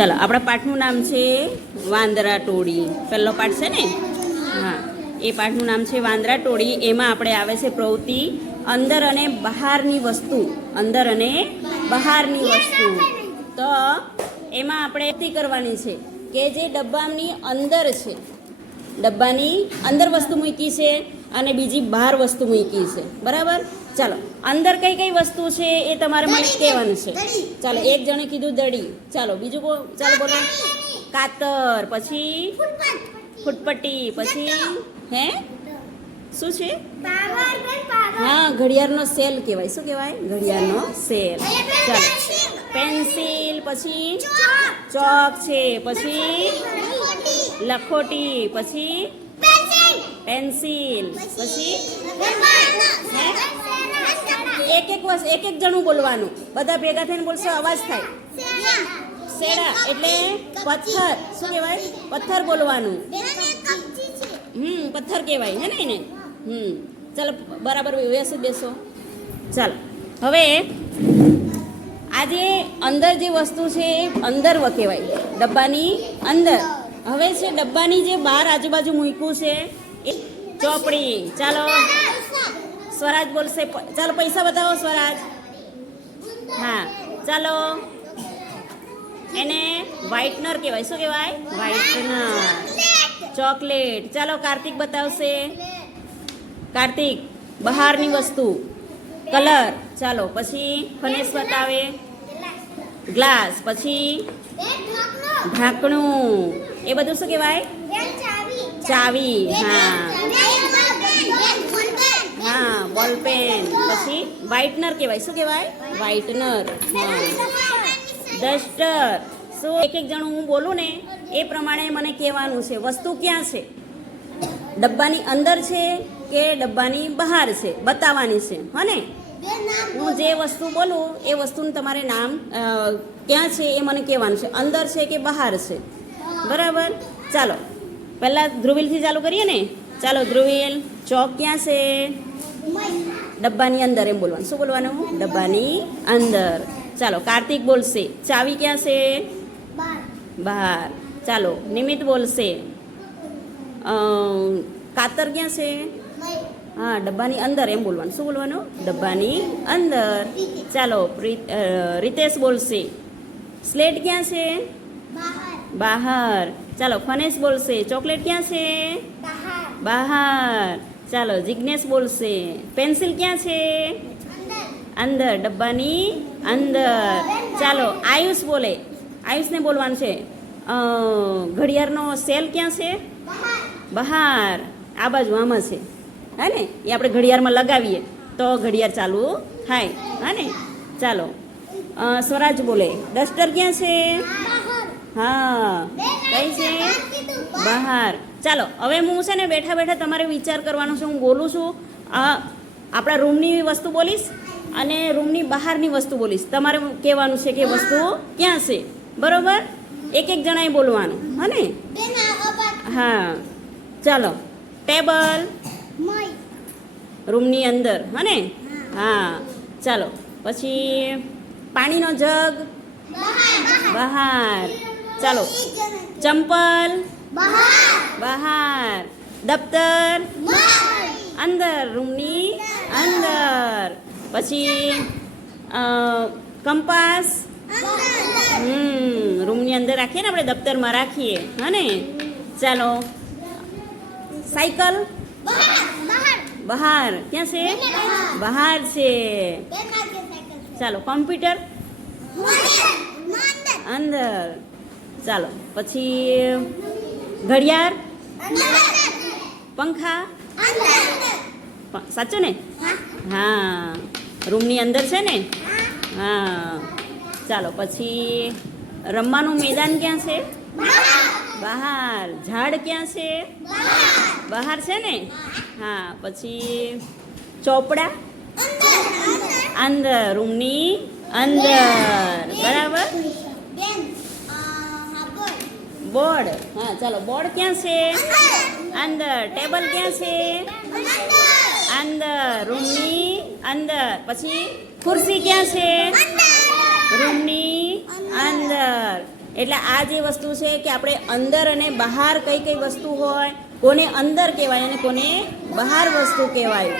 ચાલો, આપણા પાઠનું નામ છે વાંદરા ટોળી. પહેલો પાઠ છે ને? હા, એ પાઠનું નામ છે વાંદરા ટોળી. એમાં આપણે આવે છે પ્રવૃત્તિ અંદર અને બહારની વસ્તુ. અંદર અને બહારની વસ્તુ. તો એમાં આપણે એથી કરવાની છે કે જે ડબ્બાની અંદર છે, ડબ્બાની અંદર વસ્તુ મૂકી છે અને બીજી બહાર વસ્તુ મૂકી છે. બરાબર? ચાલો, અંદર કઈ કઈ વસ્તુ છે એ તમારે મને કહેવાનું છે. ચાલો, એક જણે કીધું દડી. ચાલો, બીજું ચાલો બોલો. કાતર, પછી ફૂટપટ્ટી, પછી હે શું છે? હા, ઘડિયાળનો સેલ કહેવાય. શું કહેવાય? ઘડિયાળનો સેલ. ચાલો, પેન્સિલ, પછી ચોક છે, પછી લખોટી, પછી પેન્સિલ, પછી એક એક જણું બોલવાનું. બધા ભેગા થઈને બોલશો, અવાજ થાય. શેડા એટલે પથ્થર. શું કહેવાય? પથ્થર બોલવાનું. પથ્થર કહેવાય હે ને એને. ચાલો, બરાબર વ્યવસ્થિત બેસો. ચાલો, હવે આજે અંદર જે વસ્તુ છે એ અંદર કહેવાય, ડબ્બાની અંદર. હવે છે ડબ્બાની જે બહાર આજુબાજુ મૂક્યું છે એ ચોપડી. ચાલો, સ્વરાજ બોલશે. ચાલો, પૈસા બતાવો સ્વરાજ. હા, ચાલો, એને વ્હાઇટનર કહેવાય. શું કહેવાય? વ્હાઇટનર. ચોકલેટ. ચાલો, કાર્તિક બતાવશે. કાર્તિક, બહારની વસ્તુ કલર. ચાલો, પછી ફનેશ બતાવે. ગ્લાસ. પછી ઢાંકણું. એ બધું શું કહેવાય? ચાવી. હા હા, બોલપેન. પછી વ્હાઇટનર કહેવાય. શું કહેવાય? વ્હાઇટનર. હા, ડસ્ટર. શું એક એક જણું હું બોલું ને એ પ્રમાણે મને કહેવાનું છે વસ્તુ ક્યાં છે, ડબ્બાની અંદર છે કે ડબ્બાની બહાર છે, બતાવવાની છે. હા ને? હું જે વસ્તુ બોલું એ વસ્તુનું તમારે નામ ક્યાં છે એ મને કહેવાનું છે, અંદર છે કે બહાર છે. બરાબર? ચાલો, પહેલાં ધ્રુવીલથી ચાલુ કરીએ ને. ચાલો, ધ્રુવીલ, ચોક ક્યાં છે? ડબ્બાની અંદર. એમ બોલવાનું. શું બોલવાનું? ડબ્બાની અંદર. ચાલો, કાર્તિક બોલશે. ચાવી ક્યાં છે? બહાર. ચાલો, નિમિત બોલશે. કાતર ક્યાં છે? હા, ડબ્બાની અંદર. એમ બોલવાનું. શું બોલવાનું? ડબ્બાની અંદર. ચાલો, રીતેશ બોલશે. સ્લેટ ક્યાં છે? બહાર. ચાલો, ફનેશ બોલશે. ચોકલેટ ક્યાં છે? બહાર. ચાલો, જિજ્ઞેશ બોલશે. પેન્સિલ ક્યાં છે? અંદર. ડબ્બાની અંદર. ચાલો, આયુષ બોલે. આયુષને બોલવાનું છે ઘડિયાળનો સેલ ક્યાં છે? બહાર. આ બાજુ આમાં છે. હા ને? એ આપણે ઘડિયાળમાં લગાવીએ તો ઘડિયાળ ચાલુ થાય. હા ને? ચાલો, સ્વરાજ બોલે. ડસ્ટર ક્યાં છે? હા, કઈ છે? બહાર. ચાલો, હવે હું છે ને બેઠા બેઠા તમારે વિચાર કરવાનો છે. હું બોલું છું, આપણા રૂમની વસ્તુ બોલીશ અને રૂમની બહારની વસ્તુ બોલીશ. તમારે કહેવાનું છે કે વસ્તુ ક્યાં છે. બરોબર? એક એક જણાએ બોલવાનું. હા ને? હા, ચાલો. ટેબલ રૂમની અંદર. હા ને? હા, ચાલો. પછી પાણીનો જગ બહાર. ચાલો, ચંપલ બહાર. દફતર અંદર, રૂમની અંદર. પછી કંપાસ રૂમની અંદર રાખીએ ને આપણે, દફતરમાં રાખીએ. હા ને? ચાલો, સાયકલ બહાર. ક્યાં છે? બહાર છે. ચાલો, કોમ્પ્યુટર અંદર. ચાલો, પછી ઘડિયાળ, પંખા. સાચું ને? હા, રૂમની અંદર છે ને? હા, ચાલો. પછી રમવાનું મેદાન ક્યાં છે? બહાર. ઝાડ ક્યાં છે? બહાર છે ને? હા, પછી ચોપડા અંદર, રૂમની અંદર. બરાબર? બોર્ડ. હા, ચાલો, બોર્ડ ક્યાં છે? અંદર. ટેબલ ક્યાં છે? અંદર, રૂમની અંદર. પછી ખુરશી ક્યાં છે? રૂમની અંદર. એટલે આ જે વસ્તુ છે કે આપણે અંદર અને બહાર કઈ કઈ વસ્તુ હોય, કોને અંદર કહેવાય અને કોને બહાર વસ્તુ કહેવાય.